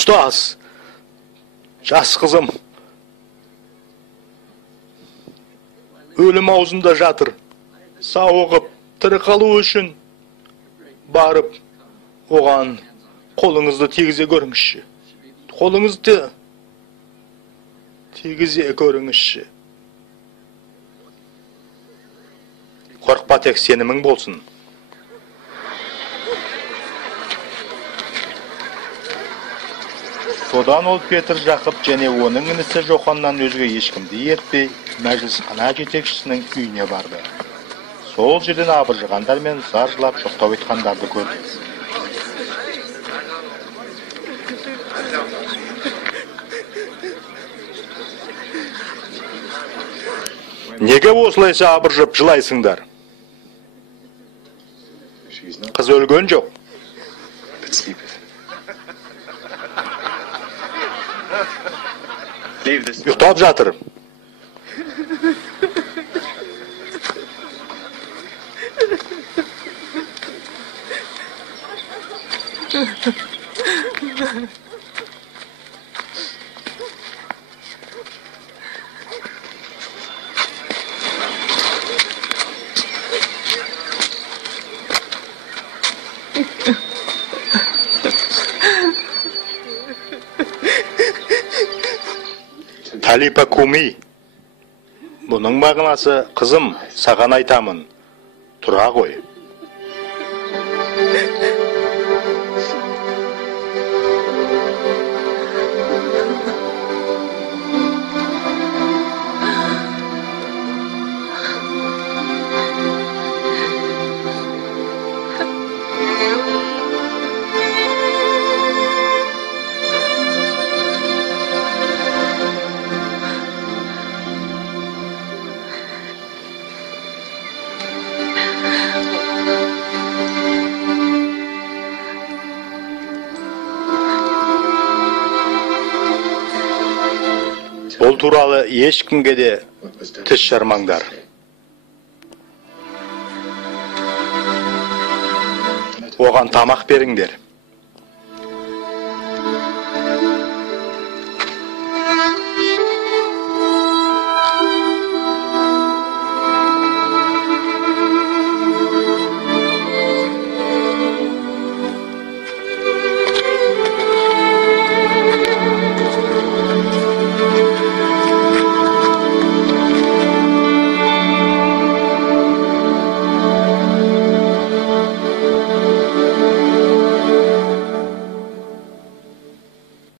Ustaz, жас қызым, өлім аузында жатыр. Сауығып, тірі қалу үшін барып, оған қолыңызды тигізе көріңізші. Қолыңызды тигізе көріңізші. Қорықпа, тек сенімің болсын. Содан ол Петр Жақып және оның інісі Жоханнан өзге ешкімді ертпей, мәжілісхана жетекшісінің үйіне барды. Сол жерден абыржығандар мен зар жылап жоқтау айтқандарды көрді. Неге осылайша абыржып жылайсыңдар? Қыз өлген жоқ. Ұйықтап жатыр. Талипа Куми. Бұның мағынасы, қызым, саған айтамын, тұра ғой. Ол туралы ешкімге де тіс жармаңдар. Оған тамақ беріңдер.